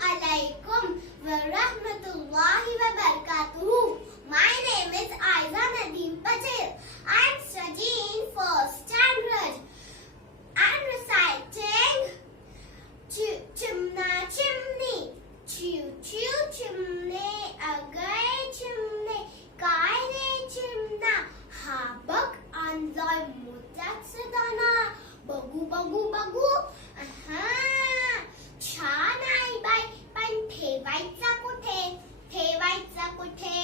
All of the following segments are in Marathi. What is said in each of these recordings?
alaikum wa rahmatullahi wa barakatuhu. My name is Aiza Nadeem Patel. I am studying first standard. I am reciting Chimna Chimney. Choo choo chimney, a gay chimney, kaire chimna, ha bag anzai mutat sedana, bagu bagu bagu, aha, छान आहे बाई पण ठेवायचा कुठे ठेवायचा कुठे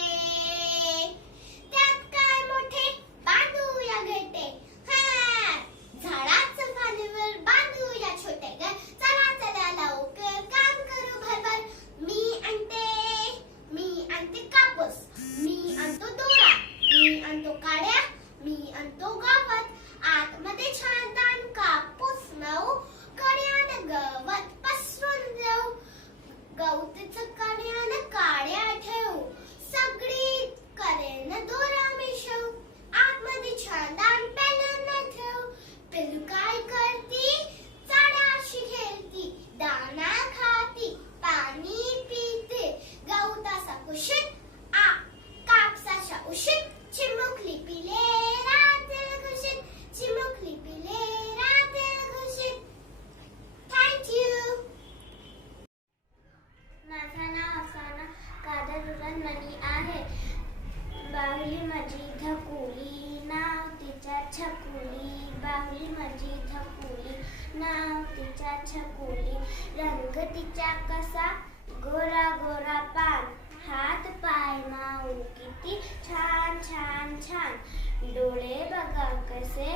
त्यात काय मोठे बांधूया घटे हा झाडाचं पानावर बांधूया छोटे घर चला चला लवकर काम करू भरभर मी आणते कापूस मी आणतो दोरा मी आणतो काड्या मी आणतो गवत आतमध्ये छान दान कापूस लावू कड्यानं गवत पसरून देऊ गवतीचं कड्यानं काड्या ठेवू सगळी कडेनं दोरा मिसळू आतमध्ये छान दान पेलं ठेवू पेलू काय करती चाड्याशी खेळती दाणा खाती पाणी पिते गवताचा कुशीत कापसाच्या उशीत चिमुकली पिले रात्र खुशीत चिमुकली पिले रात्र खुशीत थँक यू. माझं नाव अफसाना कादर मनी आहे. बाहुली माझी धकुली नाव तिच्या छकुली बाहुली माझी धकुली नाव तिच्या छकुली रंग तिच्या कसा गोरा गोरा पान हात पाय माऊ किती छान छान छान डोळे बघा कसे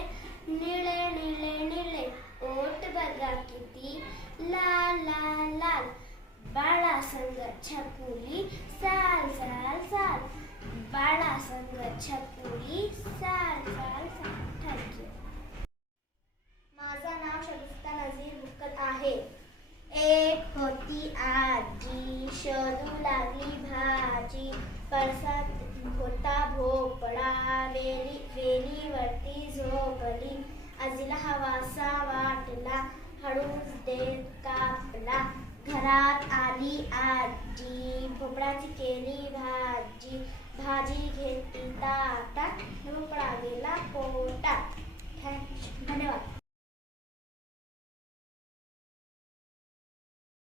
निळे निळे निळे ओठ बघा किती लाल लाल लाल बाळा संग छकुली साल साल साल बाळा संग छकुली साल साल साल. थँक्यू. माझं नाव शगुफ्ता नझीर बुक्कल आहे. एक होती आजी शोधू लागली भाजी परसात होता भोपळा वेलीवरती झोपली आजीला हवासा वाटला हळूच देत कापला घरात आली आजी भोपळाची केली भाजी भाजी घेतली ताटात भोपळा गेला पोटात. धन्यवाद.